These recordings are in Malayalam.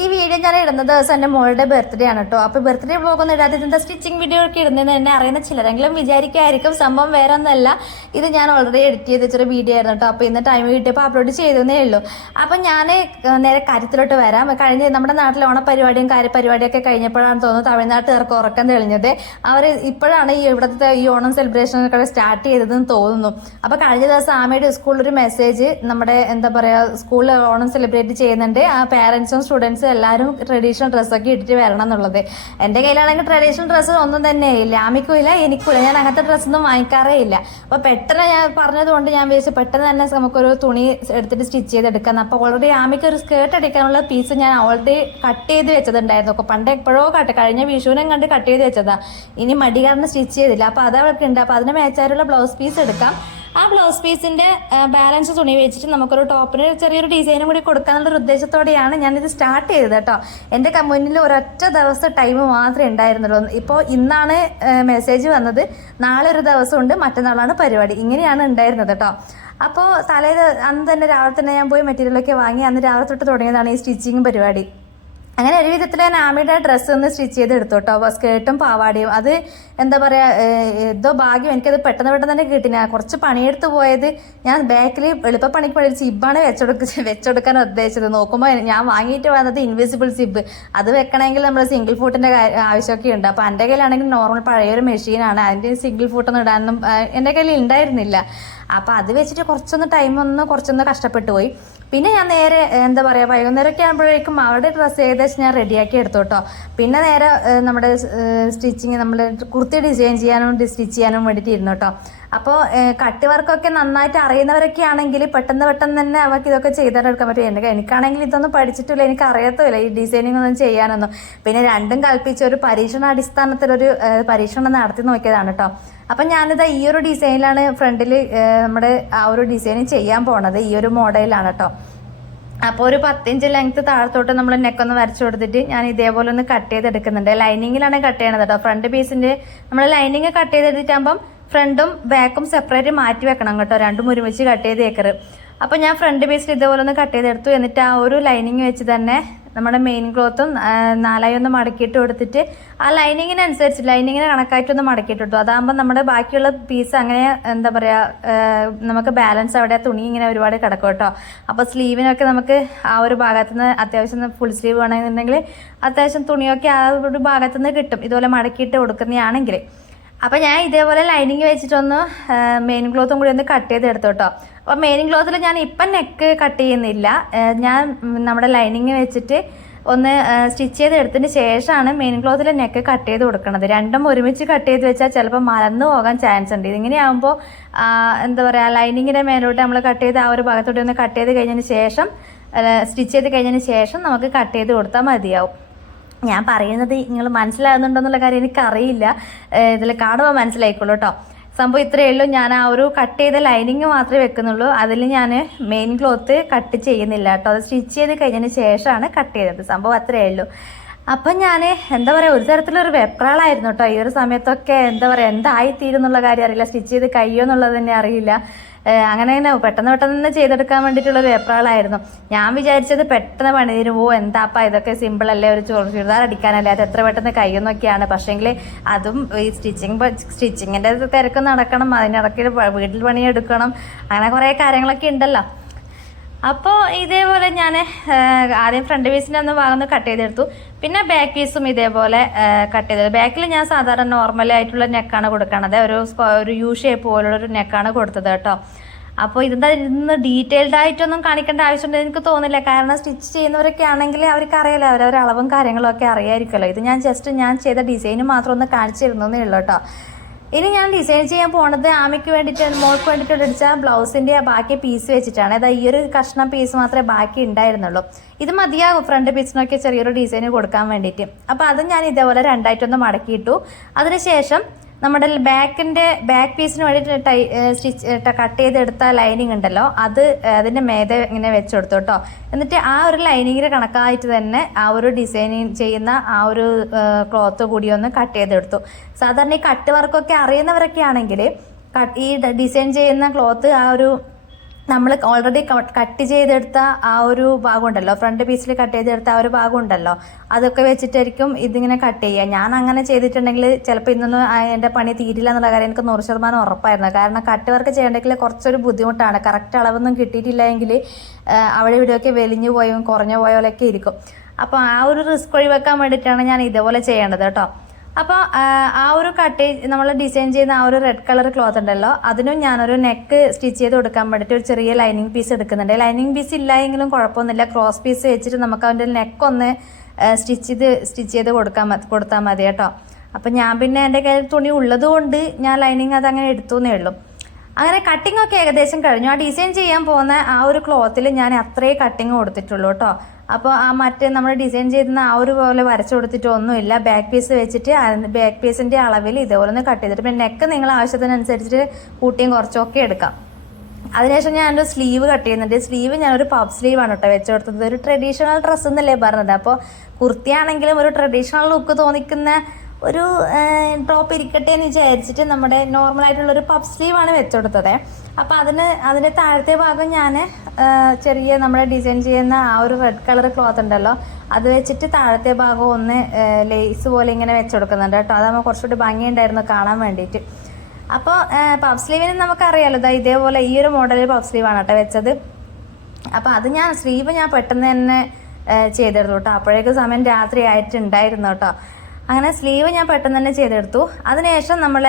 ഈ വീഡിയോ ഞാൻ ഇടുന്ന ദിവസം എൻ്റെ മോളുടെ ബർത്ത്ഡേ ആണ് കേട്ടോ. അപ്പോൾ ബർത്ത്ഡേ വ്ളോഗൊന്നും ഇടാതെ ഇതിൻ്റെ സ്റ്റിച്ചിങ് വീഡിയോ ഒക്കെ ഇടുന്നതെന്ന് എന്നെ അറിയുന്ന ചിലരെങ്കിലും വിചാരിക്കുമായിരിക്കും. സംഭവം വേറെ ഒന്നല്ല, ഇത് ഞാൻ ഓൾറെഡി എഡിറ്റ് ചെയ്ത് വെച്ചൊരു വീഡിയോ ആയിരുന്നു കേട്ടോ. അപ്പോൾ ഇന്ന് ടൈം കിട്ടിയപ്പോൾ അപ്ലോഡ് ചെയ്തതേ ഉള്ളൂ. അപ്പം ഞാൻ നേരെ കാര്യത്തിലോട്ട് വരാം. കഴിഞ്ഞ് നമ്മുടെ നാട്ടിൽ ഓണപരിപാടിയും കാര്യപരിപാടിയൊക്കെ കഴിഞ്ഞപ്പോഴാണ് തോന്നുന്നു തമിഴ്നാട്ടുകാർക്ക് ഉറക്കം തെളിഞ്ഞത്. അവർ ഇപ്പോഴാണ് ഇവിടുത്തെ ഈ ഓണം സെലിബ്രേഷനൊക്കെ സ്റ്റാർട്ട് ചെയ്തതെന്ന് തോന്നുന്നു. അപ്പോൾ കഴിഞ്ഞ ദിവസം ആമയുടെ സ്കൂളിലൊരു മെസ്സേജ്, നമ്മുടെ എന്താ പറയുക, സ്കൂളിൽ ഓണം സെലിബ്രേറ്റ് ചെയ്യുന്നുണ്ട്, ആ പാരൻസും സ്റ്റുഡൻസും എല്ലാവരും ട്രഡീഷണൽ ഡ്രസ്സൊക്കെ ഇട്ടിട്ട് വരണം എന്നുള്ളത്. എൻ്റെ കയ്യിലാണെങ്കിൽ ട്രഡീഷണൽ ഡ്രസ്സ് ഒന്നും തന്നെ ഇല്ല, ആമിക്കുമില്ല എനിക്കില്ല. ഞാൻ അങ്ങനത്തെ ഡ്രസ്സൊന്നും വാങ്ങിക്കാറേ ഇല്ല. അപ്പോൾ പെട്ടെന്ന് ഞാൻ പറഞ്ഞതുകൊണ്ട് ഞാൻ വിചാരിച്ചു പെട്ടെന്ന് തന്നെ നമുക്കൊരു തുണി എടുത്തിട്ട് സ്റ്റിച്ച് ചെയ്തെടുക്കാം. അപ്പോൾ ഓൾറെഡി ആമിക്ക് ഒരു സ്കേർട്ട് അടിക്കാനുള്ള പീസ് ഞാൻ ഓൾറെഡി കട്ട് ചെയ്ത് വെച്ചതുണ്ടായിരുന്നു. അപ്പോൾ പണ്ട് എപ്പോഴോ കഴിഞ്ഞ വിഷുവിനും കണ്ട് കട്ട് ചെയ്ത് വെച്ചതാണ്. ഇനി മടി കാരണം സ്റ്റിച്ച് ചെയ്തില്ല. അപ്പോൾ അത് അവർക്ക് ഉണ്ട്. അപ്പോൾ അതിന് മാച്ചായിട്ടുള്ള ബ്ലൗസ് പീസ് എടുക്കാം. ആ ബ്ലൗസ് പീസിൻ്റെ ബാലൻസ് തുണി വെച്ചിട്ട് നമുക്കൊരു ടോപ്പിന് ചെറിയൊരു ഡിസൈനും കൂടി കൊടുക്കാനുള്ളൊരു ഉദ്ദേശത്തോടെയാണ് ഞാനിത് സ്റ്റാർട്ട് ചെയ്തത് കേട്ടോ. എൻ്റെ മുന്നിൽ ഒരൊറ്റ ദിവസം ടൈം മാത്രമേ ഉണ്ടായിരുന്നുള്ളൂ. ഇപ്പോൾ ഇന്നാണ് മെസ്സേജ് വന്നത്, നാളെ ഒരു ദിവസമുണ്ട്, മറ്റന്നാളാണ് പരിപാടി, ഇങ്ങനെയാണ് ഉണ്ടായിരുന്നത് കേട്ടോ. അപ്പോൾ അന്ന് തന്നെ രാവിലെ തന്നെ ഞാൻ പോയി മെറ്റീരിയലൊക്കെ വാങ്ങി അന്ന് രാവിലെ തൊട്ട് തുടങ്ങിയതാണ് ഈ സ്റ്റിച്ചിങ് പരിപാടി. അങ്ങനെ ഒരു വിധത്തിൽ ഞാൻ ആമിയുടെ ഡ്രസ്സ് ഒന്ന് സ്റ്റിച്ച് ചെയ്ത് എടുത്തു കേട്ടോ. സ്കേർട്ടും പാവാടിയും. അത് എന്താ പറയുക, എന്തോ ഭാഗ്യം, എനിക്കത് പെട്ടെന്ന് തന്നെ കിട്ടി. ഞാൻ കുറച്ച് പണിയെടുത്ത് പോയത്, ഞാൻ ബാക്കിൽ എളുപ്പപ്പണിക്ക് വേണ്ടി സിബാണ് വെച്ചെടുക്കാൻ ഉദ്ദേശിച്ചത്. നോക്കുമ്പോൾ ഞാൻ വാങ്ങിയിട്ട് വന്നത് ഇൻവിസിബിൾ സിബ്. അത് വെക്കണമെങ്കിൽ നമ്മൾ സിംഗിൾ ഫൂട്ടിൻ്റെ ആവശ്യമൊക്കെ ഉണ്ട്. അപ്പോൾ എൻ്റെ കയ്യിലാണെങ്കിൽ നോർമൽ പഴയൊരു മെഷീനാണ്, അതിൻ്റെ സിംഗിൾ ഫൂട്ടൊന്നും ഇടാനൊന്നും എൻ്റെ കയ്യിൽ ഉണ്ടായിരുന്നില്ല. അപ്പോൾ അത് വെച്ചിട്ട് കുറച്ചൊന്ന് കഷ്ടപ്പെട്ടു പോയി. പിന്നെ ഞാൻ നേരെ എന്താ പറയുക, വൈകുന്നേരമൊക്കെ ആകുമ്പോഴേക്കും അവരുടെ ഡ്രസ്സ് ഏകദേശം ഞാൻ റെഡിയാക്കി എടുത്തു കേട്ടോ. പിന്നെ നേരെ നമ്മുടെ സ്റ്റിച്ചിങ്, നമ്മൾ കുർത്തി ഡിസൈൻ ചെയ്യാനും സ്റ്റിച്ച് ചെയ്യാനും വേണ്ടിയിട്ട് ഇരുന്നു കേട്ടോ. അപ്പോൾ കട്ട് വർക്കൊക്കെ നന്നായിട്ട് അറിയുന്നവരൊക്കെ ആണെങ്കിൽ പെട്ടെന്ന് തന്നെ അവർക്ക് ഇതൊക്കെ ചെയ്തെടുക്കാൻ പറ്റും. എനിക്കാണെങ്കിൽ ഇതൊന്നും പഠിച്ചിട്ടില്ല, എനിക്ക് അറിയത്തുമില്ല ഈ ഡിസൈനിങ് ഒന്നും ചെയ്യാനൊന്നും. പിന്നെ രണ്ടും കൽപ്പിച്ച് ഒരു പരീക്ഷണാടിസ്ഥാനത്തിലൊരു പരീക്ഷണം നടത്തി നോക്കിയതാണ് കേട്ടോ. അപ്പം ഞാനിത് ഈ ഒരു ഡിസൈനിലാണ് ഫ്രണ്ടിൽ നമ്മുടെ ആ ഒരു ഡിസൈൻ ചെയ്യാൻ പോണത്, ഈ ഒരു മോഡലിലാണ് കേട്ടോ. അപ്പോൾ ഒരു 10 ഇഞ്ച് ലെങ്ത്ത് താഴത്തോട്ട് നമ്മൾ നെക്കൊന്ന് വരച്ചു കൊടുത്തിട്ട് ഞാൻ ഇതേപോലെ ഒന്ന് കട്ട് ചെയ്തെടുക്കുന്നുണ്ട്. ലൈനിങ്ങിലാണ് കട്ട് ചെയ്യണത് കേട്ടോ. ഫ്രണ്ട് പീസിൻ്റെ നമ്മൾ ലൈനിങ് കട്ട് ചെയ്തെടുത്താകുമ്പം ഫ്രണ്ടും ബാക്കും സെപ്പറേറ്റ് മാറ്റി വെക്കണം കേട്ടോ, രണ്ടും ഒരുമിച്ച് കട്ട് ചെയ്ത് വെക്കറ്. അപ്പോൾ ഞാൻ ഫ്രണ്ട് പീസിൽ ഇതേപോലെ ഒന്ന് കട്ട് ചെയ്തെടുത്തു. എന്നിട്ട് ആ ഒരു ലൈനിങ് വെച്ച് തന്നെ നമ്മുടെ മെയിൻ ക്ലോത്തും 4 ഒന്ന് മടക്കിയിട്ട് കൊടുത്തിട്ട് ആ ലൈനിങ്ങിനനുസരിച്ച് ലൈനിങ്ങിന് കണക്കായിട്ടൊന്ന് മടക്കിയിട്ട് കൊടുത്തു. അതാകുമ്പോൾ നമ്മുടെ ബാക്കിയുള്ള പീസ് അങ്ങനെ എന്താ പറയുക, നമുക്ക് ബാലൻസ് അവിടെ തുണി ഇങ്ങനെ ഒരുപാട് കിടക്കും കേട്ടോ. അപ്പോൾ സ്ലീവിനൊക്കെ നമുക്ക് ആ ഒരു ഭാഗത്തുനിന്ന് അത്യാവശ്യം ഫുൾ സ്ലീവ് വേണമെന്നുണ്ടെങ്കിൽ അത്യാവശ്യം തുണിയൊക്കെ ആ ഒരു ഭാഗത്തുനിന്ന് കിട്ടും, ഇതുപോലെ മടക്കിയിട്ട് കൊടുക്കുന്നതാണെങ്കിൽ. അപ്പോൾ ഞാൻ ഇതേപോലെ ലൈനിങ് വെച്ചിട്ടൊന്ന് മെയിൻ ക്ലോത്തും കൂടി ഒന്ന് കട്ട് ചെയ്തെടുത്തു കേട്ടോ. അപ്പോൾ മെയിൻ ക്ലോത്തിൽ ഞാൻ ഇപ്പം നെക്ക് കട്ട് ചെയ്യുന്നില്ല, ഞാൻ നമ്മുടെ ലൈനിങ് വെച്ചിട്ട് ഒന്ന് സ്റ്റിച്ച് ചെയ്തെടുത്തതിന് ശേഷമാണ് മെയിൻ ക്ലോത്തിൽ നെക്ക് കട്ട് ചെയ്ത് കൊടുക്കുന്നത്. രണ്ടും ഒരുമിച്ച് കട്ട് ചെയ്ത് വെച്ചാൽ ചിലപ്പോൾ മറന്നു പോകാൻ ചാൻസ് ഉണ്ട്. ഇതിങ്ങനെയാകുമ്പോൾ എന്താ പറയുക, ലൈനിങ്ങിൻ്റെ മേലോട്ട് നമ്മൾ കട്ട് ചെയ്ത് ആ ഒരു ഭാഗത്തോട്ട് ഒന്ന് കട്ട് ചെയ്ത് കഴിഞ്ഞതിന് ശേഷം സ്റ്റിച്ച് ചെയ്ത് കഴിഞ്ഞതിന് ശേഷം നമുക്ക് കട്ട് ചെയ്ത് കൊടുത്താൽ മതിയാവും. ഞാൻ പറയുന്നത് നിങ്ങൾ മനസ്സിലാകുന്നുണ്ടോ എന്നുള്ള കാര്യം എനിക്കറിയില്ല, ഇതിൽ കാണുമ്പോൾ മനസ്സിലായിക്കോളൂ കേട്ടോ. സംഭവം ഇത്രയേ ഉള്ളൂ. ഞാൻ ആ ഒരു കട്ട് ചെയ്ത ലൈനിങ് മാത്രമേ വെക്കുന്നുള്ളൂ, അതിൽ ഞാൻ മെയിൻ ക്ലോത്ത് കട്ട് ചെയ്യുന്നില്ല കേട്ടോ. അത് സ്റ്റിച്ച് ചെയ്ത് കഴിഞ്ഞതിന് ശേഷമാണ് കട്ട് ചെയ്തത്. സംഭവം അത്രയേ ഉള്ളൂ. അപ്പം ഞാൻ എന്താ പറയുക, ഒരു തരത്തിലൊരു വെപ്രാളായിരുന്നു കേട്ടോ ഈ ഒരു സമയത്തൊക്കെ. എന്താ പറയുക, എന്തായിത്തീരും എന്നുള്ള കാര്യം അറിയില്ല, സ്റ്റിച്ച് ചെയ്ത് കഴിയുമോ എന്നുള്ളത് തന്നെ അറിയില്ല. അങ്ങനെ പെട്ടെന്ന് തന്നെ ചെയ്തെടുക്കാൻ വേണ്ടിയിട്ടുള്ളൊരു വെപ്രാളായിരുന്നു. ഞാൻ വിചാരിച്ചത് പെട്ടെന്ന് പണി തീരുമോ, എന്താപ്പാ ഇതൊക്കെ സിമ്പിളല്ലേ, ഒരു ചുരിദാർ അടിക്കാനല്ലേ, അത് എത്ര പെട്ടെന്ന് കഴിയുമെന്നൊക്കെയാണ്. പക്ഷേങ്കിൽ അതും ഈ സ്റ്റിച്ചിങ്ങിൻ്റെ തിരക്ക് നടക്കണം, അതിനിടയ്ക്ക് വീട്ടിൽ പണിയെടുക്കണം, അങ്ങനെ കുറേ കാര്യങ്ങളൊക്കെ ഉണ്ടല്ലോ. അപ്പോൾ ഇതേപോലെ ഞാൻ ആദ്യം ഫ്രണ്ട് പീസിൻ്റെ ഒന്ന് ഭാഗം കട്ട് ചെയ്തെടുത്തു. പിന്നെ ബാക്ക് പീസും ഇതേപോലെ കട്ട് ചെയ്തത്. ബാക്കിൽ ഞാൻ സാധാരണ നോർമലായിട്ടുള്ള നെക്കാണ് കൊടുക്കണത്, ഒരു യു ഷേപ്പ് പോലുള്ളൊരു നെക്കാണ് കൊടുത്തത് കേട്ടോ. അപ്പോൾ ഇന്ന് ഡീറ്റെയിൽഡ് ആയിട്ടൊന്നും കാണിക്കേണ്ട ആവശ്യമുണ്ടെന്ന് എനിക്ക് തോന്നില്ല, കാരണം സ്റ്റിച്ച് ചെയ്യുന്നവരൊക്കെ ആണെങ്കിൽ അവർക്ക് അറിയാലോ, അവരവരുടെ അളവും കാര്യങ്ങളൊക്കെ അറിയാമായിരിക്കുമല്ലോ. ഇത് ഞാൻ ചെയ്ത ഡിസൈന് മാത്രം ഒന്ന് കാണിച്ചിരുന്നേ ഉള്ളൂ കേട്ടോ. ഇനി ഞാൻ ഡിസൈൻ ചെയ്യാൻ പോണത് ആമയ്ക്ക് വേണ്ടിയിട്ട്, മോൾക്ക് വേണ്ടിയിട്ട് അടിച്ച ബ്ലൗസിൻ്റെ ബാക്കി പീസ് വെച്ചിട്ടാണ്. അതായത് ഈ ഒരു കഷ്ണം പീസ് മാത്രമേ ബാക്കി ഉണ്ടായിരുന്നുള്ളൂ. ഇത് മതിയാകും ഫ്രണ്ട് പീസിനൊക്കെ ചെറിയൊരു ഡിസൈൻ കൊടുക്കാൻ വേണ്ടിയിട്ട്. അപ്പോൾ അത് ഞാൻ ഇതേപോലെ രണ്ടായിട്ടൊന്ന് മടക്കിയിട്ടു. അതിനുശേഷം നമ്മുടെ ബാക്ക് പീസിന് വേണ്ടിയിട്ട് കട്ട് ചെയ്തെടുത്ത ലൈനിങ് ഉണ്ടല്ലോ, അതിൻ്റെ മേതെ ഇങ്ങനെ വെച്ച് കൊടുത്തു കേട്ടോ. എന്നിട്ട് ആ ഒരു ലൈനിങ്ങിന് കണക്കായിട്ട് തന്നെ ആ ഒരു ഡിസൈനിങ് ചെയ്യുന്ന ആ ഒരു ക്ലോത്ത് കൂടി ഒന്ന് കട്ട് ചെയ്തെടുത്തു. സാധാരണ ഈ കട്ട് വർക്കൊക്കെ അറിയുന്നവരൊക്കെ ആണെങ്കിൽ ഈ ഡിസൈൻ ചെയ്യുന്ന ക്ലോത്ത് ആ ഒരു നമ്മൾ ഓൾറെഡി കട്ട് ചെയ്തെടുത്ത ആ ഒരു ഭാഗം ഉണ്ടല്ലോ, ഫ്രണ്ട് പീസിൽ കട്ട് ചെയ്തെടുത്ത ആ ഒരു ഭാഗം ഉണ്ടല്ലോ, അതൊക്കെ വെച്ചിട്ടായിരിക്കും ഇതിങ്ങനെ കട്ട് ചെയ്യുക. ഞാൻ അങ്ങനെ ചെയ്തിട്ടുണ്ടെങ്കിൽ ചിലപ്പോൾ ഇന്നൊന്നും എൻ്റെ പണി തീരില്ല എന്നുള്ള കാര്യം എനിക്ക് 100% ഉറപ്പായിരുന്നു. കാരണം കട്ട് വർക്ക് ചെയ്യണമെങ്കിൽ കുറച്ചൊരു ബുദ്ധിമുട്ടാണ്. കറക്റ്റ് അളവൊന്നും കിട്ടിയിട്ടില്ല എങ്കിൽ അവിടെ ഇവിടെയൊക്കെ വലിഞ്ഞു പോയും കുറഞ്ഞു പോയോലൊക്കെ ഇരിക്കും. അപ്പോൾ ആ ഒരു റിസ്ക് ഒഴിവാക്കാൻ വേണ്ടിയിട്ടാണ് ഞാൻ ഇതേപോലെ ചെയ്യേണ്ടത് കേട്ടോ. അപ്പോൾ ആ ഒരു നമ്മൾ ഡിസൈൻ ചെയ്യുന്ന ആ ഒരു റെഡ് കളർ ക്ലോത്ത് ഉണ്ടല്ലോ, അതിനും ഞാനൊരു നെക്ക് സ്റ്റിച്ച് ചെയ്ത് കൊടുക്കാൻ വേണ്ടിയിട്ട് ഒരു ചെറിയ ലൈനിങ് പീസ് എടുക്കുന്നുണ്ട്. ലൈനിങ് പീസ് ഇല്ലായെങ്കിലും കുഴപ്പമൊന്നുമില്ല, ക്രോസ് പീസ് വെച്ചിട്ട് നമുക്ക് അതിൻ്റെ നെക്കൊന്ന് സ്റ്റിച്ച് ചെയ്ത് കൊടുത്താൽ മതി കേട്ടോ. അപ്പം ഞാൻ പിന്നെ എൻ്റെ കയ്യിൽ തുണി ഉള്ളത് കൊണ്ട് ഞാൻ ലൈനിങ് അതങ്ങനെ എടുത്തുവെന്നേ ഉള്ളൂ. അങ്ങനെ കട്ടിംഗ് ഒക്കെ ഏകദേശം കഴിഞ്ഞു. ആ ഡിസൈൻ ചെയ്യാൻ പോകുന്ന ആ ഒരു ക്ലോത്തിൽ ഞാൻ അത്രേ കട്ടിങ് കൊടുത്തിട്ടുള്ളൂ കേട്ടോ. അപ്പോൾ ആ മറ്റേ നമ്മൾ ഡിസൈൻ ചെയ്യുന്ന ആ ഒരു പോലെ വരച്ചു കൊടുത്തിട്ടൊന്നുമില്ല. ബാക്ക് പീസ് വെച്ചിട്ട് ബാക്ക് പീസിൻ്റെ അളവിൽ ഇതേപോലെ ഒന്ന് കട്ട് ചെയ്തിട്ട് പിന്നെ നെക്ക് നിങ്ങൾ ആവശ്യത്തിനനുസരിച്ചിട്ട് കൂട്ടിയും കുറച്ചൊക്കെ എടുക്കാം. അതിനുശേഷം ഞാനൊരു സ്ലീവ് കട്ട് ചെയ്യുന്നുണ്ട്. സ്ലീവ് ഞാനൊരു പഫ് സ്ലീവാണ് കേട്ടോ വെച്ച് കൊടുത്തത്. ഒരു ട്രഡീഷണൽ ഡ്രസ്സ് എന്നല്ലേ പറഞ്ഞത്. അപ്പോൾ കുർത്തിയാണെങ്കിലും ഒരു ട്രഡീഷണൽ ലുക്ക് തോന്നിക്കുന്ന ഒരു ടോപ്പ് ഇരിക്കട്ടെ എന്ന് വിചാരിച്ചിട്ട് നമ്മുടെ നോർമലായിട്ടുള്ളൊരു പഫ് സ്ലീവാണ് വെച്ചുകൊടുത്തത്. അപ്പോൾ അതിൻ്റെ താഴത്തെ ഭാഗം ഞാൻ ചെറിയ നമ്മുടെ ഡിസൈൻ ചെയ്യുന്ന ആ ഒരു റെഡ് കളർ ക്ലോത്ത് ഉണ്ടല്ലോ, അത് വെച്ചിട്ട് താഴത്തെ ഭാഗം ഒന്ന് ലേസ് പോലെ ഇങ്ങനെ വെച്ച് കൊടുക്കുന്നുണ്ട് കേട്ടോ. അതാകുമ്പോൾ കുറച്ചുകൂടി ഭംഗിയുണ്ടായിരുന്നു കാണാൻ വേണ്ടിയിട്ട്. അപ്പോൾ പഫ് സ്ലീവിന് നമുക്കറിയാമല്ലോ, ഇതേപോലെ ഈ ഒരു മോഡലിൽ പഫ് സ്ലീവാണ് കേട്ടോ വെച്ചത്. അപ്പോൾ അത് സ്ലീവ് ഞാൻ പെട്ടെന്ന് തന്നെ ചെയ്തെടുത്തു കേട്ടോ. അപ്പോഴേക്കും സമയം രാത്രി ആയിട്ടുണ്ടായിരുന്നു കേട്ടോ. അങ്ങനെ സ്ലീവ് ഞാൻ പെട്ടെന്ന് തന്നെ ചെയ്തെടുത്തു. അതിനുശേഷം നമ്മൾ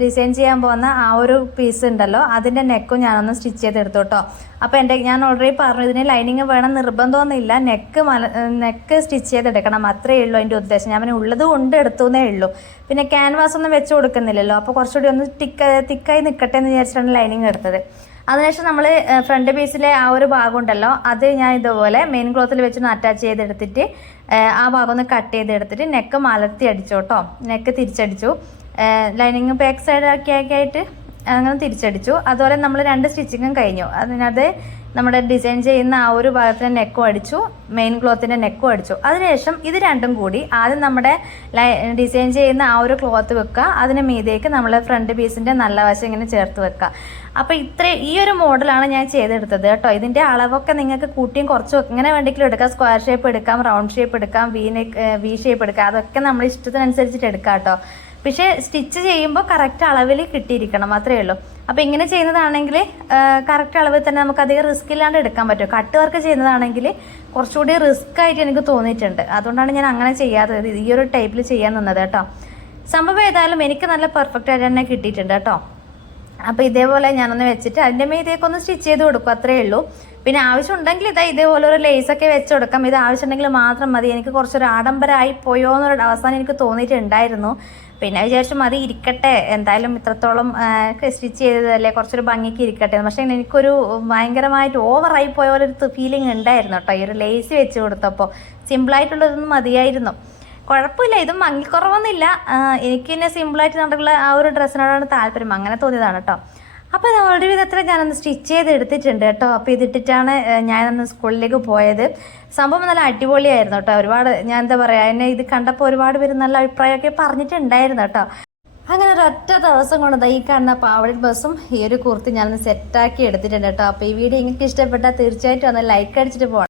ഡിസൈൻ ചെയ്യാൻ പോകുന്ന ആ ഒരു പീസ് ഉണ്ടല്ലോ, അതിൻ്റെ നെക്കും ഞാനൊന്ന് സ്റ്റിച്ച് ചെയ്തെടുത്തു കേട്ടോ. അപ്പോൾ ഞാൻ ഓൾറെഡി പറഞ്ഞു ഇതിന് ലൈനിങ് വേണം നിർബന്ധമൊന്നുമില്ല, നെക്ക് സ്റ്റിച്ച് ചെയ്തെടുക്കണം, അത്രയേ ഉള്ളൂ അതിൻ്റെ ഉദ്ദേശം. ഞാൻ ഉള്ളത് കൊണ്ട് എടുത്തുവെന്നേ ഉള്ളൂ. പിന്നെ ക്യാൻവാസ് ഒന്നും വെച്ച് കൊടുക്കുന്നില്ലല്ലോ, അപ്പോൾ കുറച്ചുകൂടി ഒന്ന് തിക്കായി നിൽക്കട്ടെ എന്ന് വിചാരിച്ചിട്ടാണ് ലൈനിങ് എടുത്തത്. അതിനുശേഷം നമ്മൾ ഫ്രണ്ട് പീസിലെ ആ ഒരു ഭാഗം ഉണ്ടല്ലോ, അത് ഞാൻ ഇതുപോലെ മെയിൻ ക്ലോത്തിൽ വെച്ചൊന്ന് അറ്റാച്ച് ചെയ്തെടുത്തിട്ട് ആ ഭാഗം ഒന്ന് കട്ട് ചെയ്തെടുത്തിട്ട് നെക്ക് മലർത്തി അടിച്ചു കേട്ടോ. നെക്ക് തിരിച്ചടിച്ചു, ലൈനിങ് ബാക്ക് സൈഡ് ആയിട്ട് അങ്ങനെ തിരിച്ചടിച്ചു. അതുപോലെ നമ്മൾ 2 സ്റ്റിച്ചിങ്ങും കഴിഞ്ഞു. അതിനകത്ത് നമ്മുടെ ഡിസൈൻ ചെയ്യുന്ന ആ ഒരു ഭാഗത്തിൻ്റെ നെക്കും അടിച്ചു, മെയിൻ ക്ലോത്തിൻ്റെ നെക്കും അടിച്ചു. അതിനുശേഷം ഇത് രണ്ടും കൂടി ആദ്യം നമ്മുടെ ഡിസൈൻ ചെയ്യുന്ന ആ ഒരു ക്ലോത്ത് വെക്കുക, അതിന് മീതേക്ക് നമ്മൾ ഫ്രണ്ട് പീസിൻ്റെ നല്ല വശം ഇങ്ങനെ ചേർത്ത് വെക്കുക. അപ്പോൾ ഈ ഒരു മോഡലാണ് ഞാൻ ചെയ്തെടുത്തത് കേട്ടോ. ഇതിൻ്റെ അളവൊക്കെ നിങ്ങൾക്ക് കൂട്ടിയും കുറച്ചും ഇങ്ങനെ വേണ്ടെങ്കിലും എടുക്കാം. സ്ക്വയർ ഷേപ്പ് എടുക്കാം, റൗണ്ട് ഷേപ്പ് എടുക്കാം, വി ഷേപ്പ് എടുക്കാം, അതൊക്കെ നമ്മൾ ഇഷ്ടത്തിനനുസരിച്ചിട്ട് എടുക്കാം കേട്ടോ. പക്ഷേ സ്റ്റിച്ച് ചെയ്യുമ്പോൾ കറക്റ്റ് അളവിൽ കിട്ടിയിരിക്കണം, അത്രയേ ഉള്ളൂ. അപ്പോൾ ഇങ്ങനെ ചെയ്യുന്നതാണെങ്കിൽ കറക്റ്റ് അളവിൽ തന്നെ നമുക്ക് അധികം റിസ്ക് ഇല്ലാണ്ട് എടുക്കാൻ പറ്റും. കട്ട് വർക്ക് ചെയ്യുന്നതാണെങ്കിൽ കുറച്ചുകൂടി റിസ്ക് ആയിട്ട് എനിക്ക് തോന്നിയിട്ടുണ്ട്. അതുകൊണ്ടാണ് ഞാൻ അങ്ങനെ ചെയ്യാത്തത്, ഈ ഒരു ടൈപ്പിൽ ചെയ്യാൻ നിന്നത് കേട്ടോ. സംഭവം ഏതായാലും എനിക്ക് നല്ല പെർഫെക്റ്റ് ആയിട്ട് തന്നെ കിട്ടിയിട്ടുണ്ട് കേട്ടോ. അപ്പോൾ ഇതേപോലെ ഞാനൊന്ന് വെച്ചിട്ട് അതിൻ്റെ മേതേക്കൊന്ന് സ്റ്റിച്ച് ചെയ്ത് കൊടുക്കും, അത്രയേ ഉള്ളൂ. പിന്നെ ആവശ്യമുണ്ടെങ്കിൽ ഇതേപോലെ ഒരു ലേസൊക്കെ വെച്ച് കൊടുക്കാം. ഇത് ആവശ്യമുണ്ടെങ്കിൽ മാത്രം മതി. എനിക്ക് കുറച്ചൊരു ആഡംബരമായി പോയോ എന്നൊരു അവസാനം എനിക്ക് തോന്നിയിട്ടുണ്ടായിരുന്നു. പിന്നെ വിചാരിച്ചു മതി ഇരിക്കട്ടെ, എന്തായാലും ഇത്രത്തോളം സ്റ്റിച്ച് ചെയ്തതല്ലേ, കുറച്ചൊരു ഭംഗിക്ക് ഇരിക്കട്ടെ. പക്ഷേ എനിക്കൊരു ഭയങ്കരമായിട്ട് ഓവറായി പോയ പോലെ ഒരു ഫീലിംഗ് ഉണ്ടായിരുന്നു കേട്ടോ. ഈ ഒരു ലേസ് വെച്ച് കൊടുത്തപ്പോൾ സിമ്പിളായിട്ടുള്ളതൊന്നും മതിയായിരുന്നു. കുഴപ്പമില്ല, ഇതും ഭംഗിക്കുറവൊന്നുമില്ല. എനിക്ക് പിന്നെ സിമ്പിളായിട്ട് നടക്കുന്ന ആ ഒരു ഡ്രസ്സിനോടാണ് താല്പര്യം, അങ്ങനെ തോന്നിയതാണ് കേട്ടോ. അപ്പോൾ ഒരു വിധത്തിൽ ഞാനൊന്ന് സ്റ്റിച്ച് ചെയ്ത് എടുത്തിട്ടുണ്ട് കേട്ടോ. അപ്പോൾ ഇതിട്ടിട്ടാണ് ഞാനന്ന് സ്കൂളിലേക്ക് പോയത്. സംഭവം നല്ല അടിപൊളിയായിരുന്നു കേട്ടോ. ഒരുപാട് ഞാൻ എന്താ പറയുക, എന്നെ ഇത് കണ്ടപ്പോൾ ഒരുപാട് പേര് നല്ല അഭിപ്രായമൊക്കെ പറഞ്ഞിട്ടുണ്ടായിരുന്നു കേട്ടോ. അങ്ങനെ ഒരൊറ്റ ദിവസം കൊണ്ട് ഈ കാണുന്ന പാവടി ബസ്സും ഈ ഒരു കുർത്തി ഞാനൊന്ന് സെറ്റാക്കി എടുത്തിട്ടുണ്ട് കേട്ടോ. അപ്പോൾ ഈ വീഡിയോ നിങ്ങൾക്ക് ഇഷ്ടപ്പെട്ടാൽ തീർച്ചയായിട്ടും ഒന്ന് ലൈക്ക് അടിച്ചിട്ട് പോകണം.